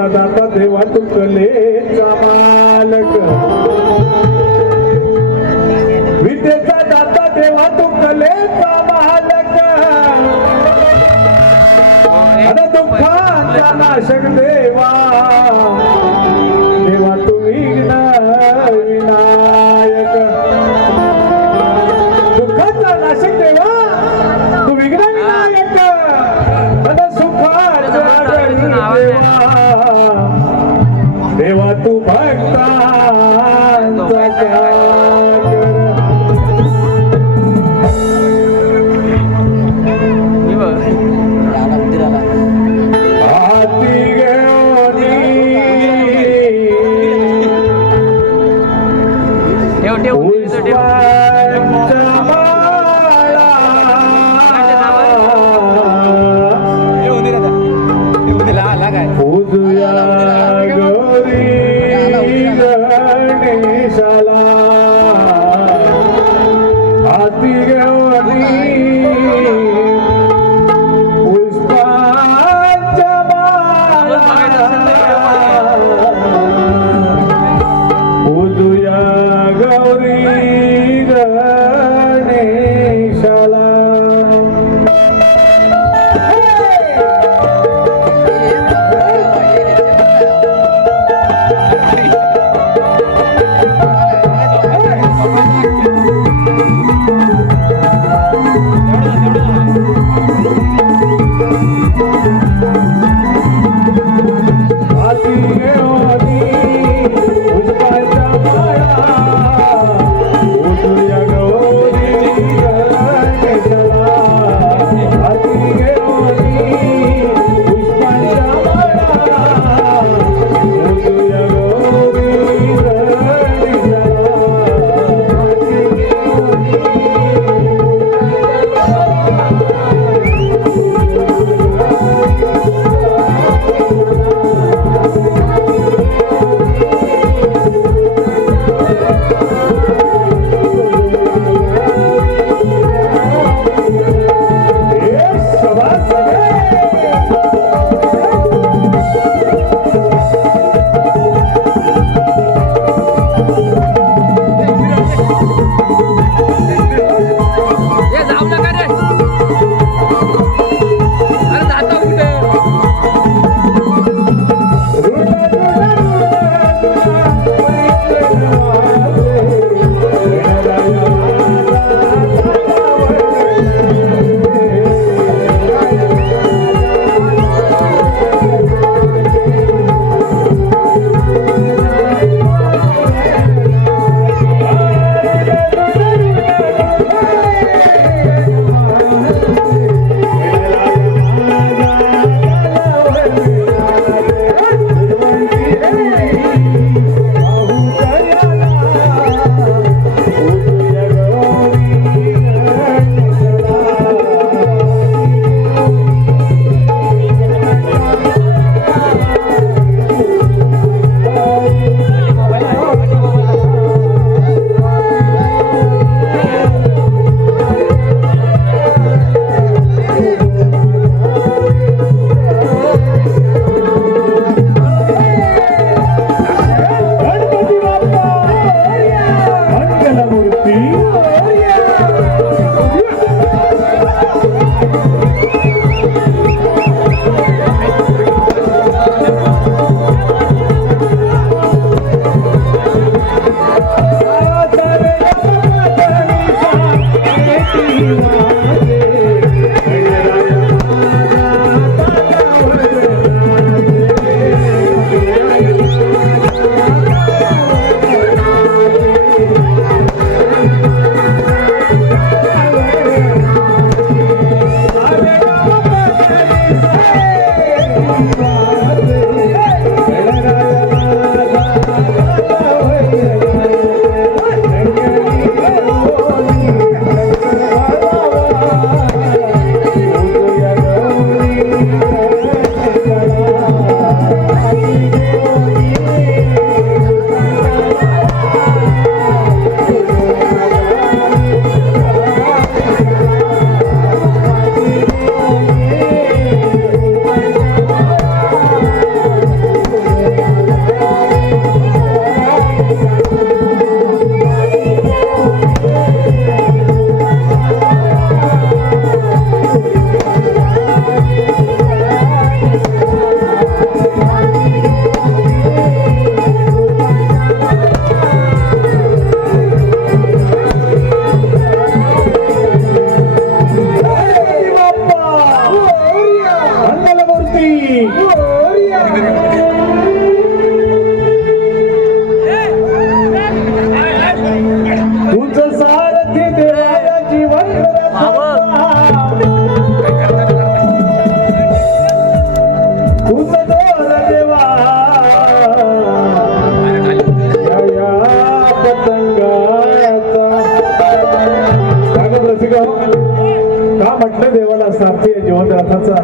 देवाचा दाता देवा तू कलेचा मालक. विद्येचा दाता देवा तू कलेचा मालक. अरे दुःखाचा नाशक देवा. देवा तू विघ्न विनायक दुःखाचा नाशक देवा. जिवंत रथाचा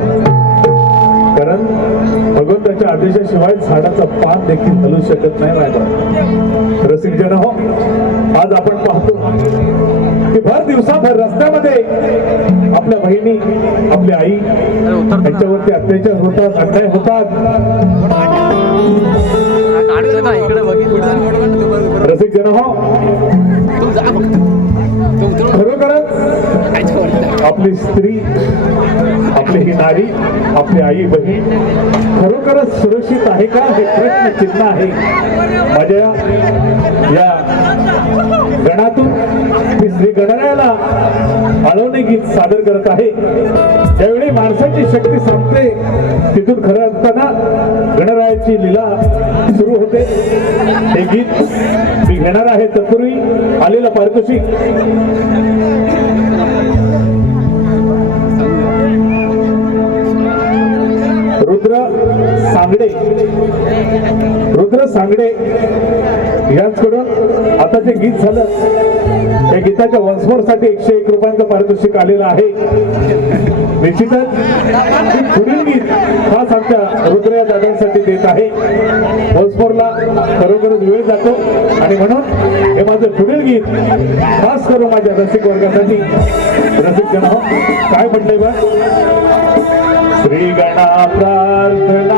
कारण भगवंताच्या आदेशाशिवाय झाडाचा पान देखील हलू शकत नाही माझ्या रसिक जन हो आज आपण पाहतो की भर दिवसाभर रस्त्यामध्ये आपल्या बहिणी आपली आई यांच्यावरती अत्याचार होतात अन्याय होतात. काढतो ना इकडे बघितलं रसिक जन हो खरोखरच आपली स्त्री आपली ही नारी आपली आई बहीण खरोखरच सुरक्षित आहे का? हे प्रश्न चिन्ह आहे. माझ्या या गणातून मी श्री गणरायाला आळवणे गीत सादर करत आहे. त्यावेळी माणसाची शक्ती संपते. तिथून खरं असताना गणरायाची लीला सुरू होते. हे गीत मी घेणार आहे. तत्पूर्वी आलेला पारितोषिक. सांगडे. रुद्र सांगडे. यांच्याकडून आता जे गीत झालं त्या गीताच्या वंशमोरसाठी एकशे एक रुपयांचं पारितोषिक आलेलं आहे. निश्चितच पुढील गीत खास आमच्या रुद्र या दादांसाठी देत आहे. वंशमोरला खरोखरच वेळ जातो. आणि म्हणून हे माझं पुढील गीत खास करून माझ्या रसिक वर्गासाठी. रसिक जन काय म्हटलंय बा श्रीगणा प्रार्थनातया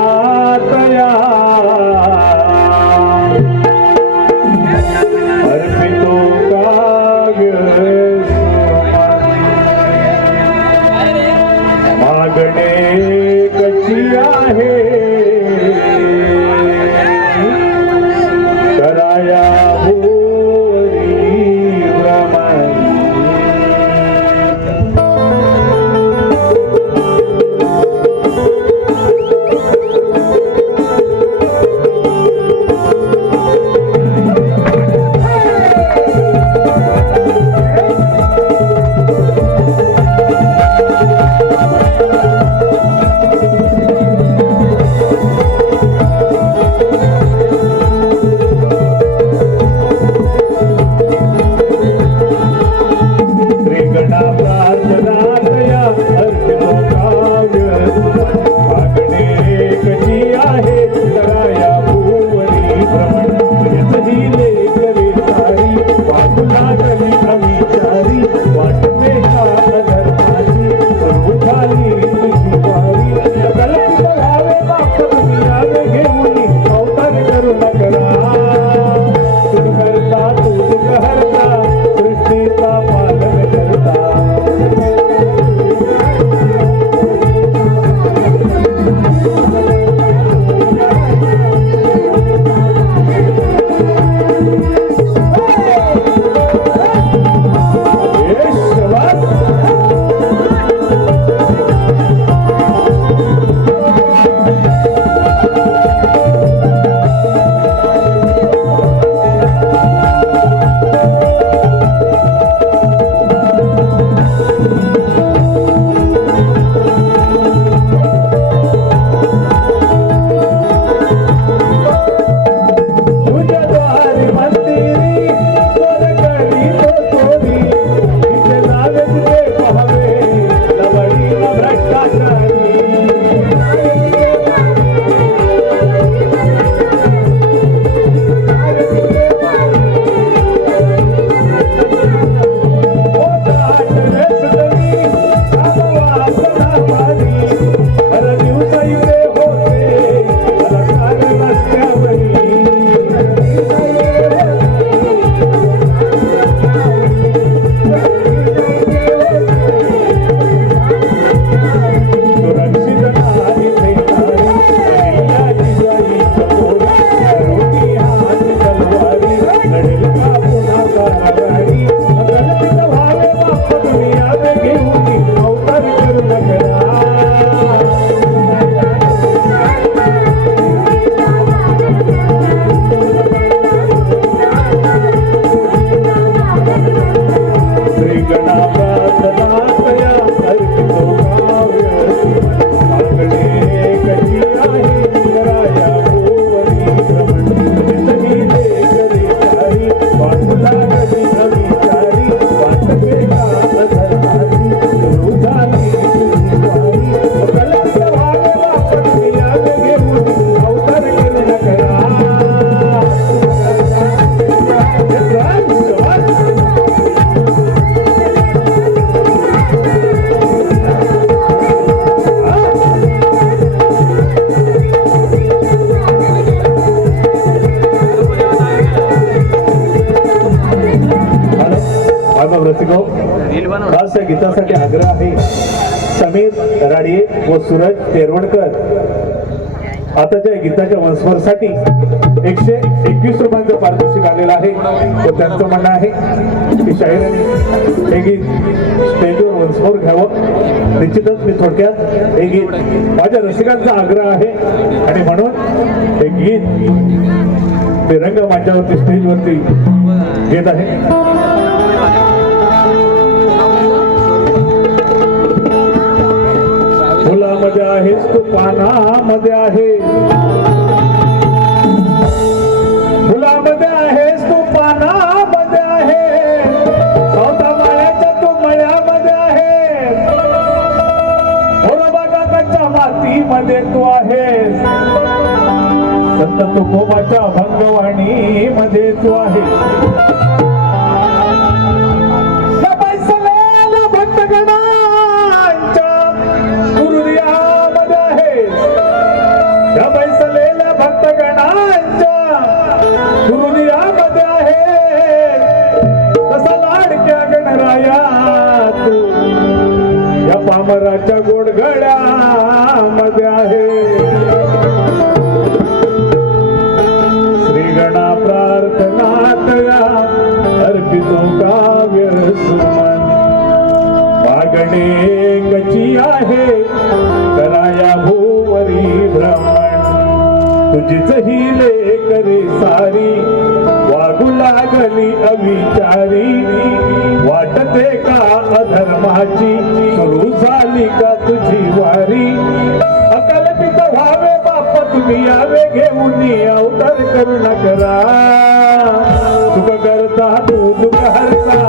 तेरवणकर आताच्या गीताच्या वंशवरसाठी एकशे एकवीस रुपयांचं पारितोषिक आलेलं आहे. व त्यांचं म्हणणं आहे की शाहिरांनी हे गीत स्टेजवर वंस्फोर घ्यावं. निश्चितच मी थोडक्यात हे गीत माझ्या रसिकांचा आग्रह आहे. आणि म्हणून हे गीत मी रंगमंचावरती स्टेजवरती घेत आहे. मध्ये आहेस तू पानामध्ये आहे. अमराच्या गोडघड्यामध्ये आहे. श्रीगणा गणा अर्पितो काव्य सुमन. मागणे कची आहे कराया भूवरी भ्रमण. तुझीच ही लेकरे सारी वागू लागली अविचारी. वाटते का अधर्माची? सुरू आली का तुझी वारी. अकल्पित व्हावे बाप तुम्ही यावे घेऊन अवतार करू. नकरा सुख करता तू दुःख हरता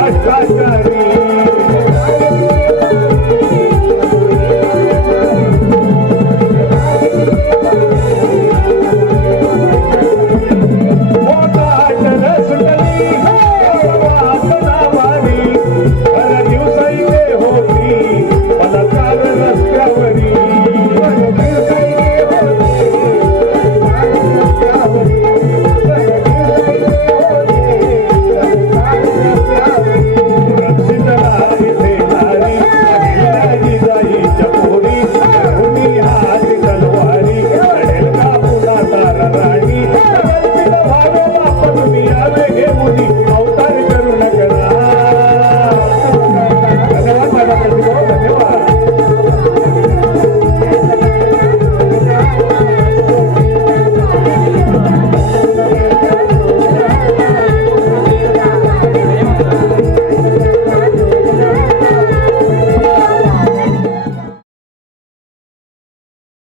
Vai, vai, carinho.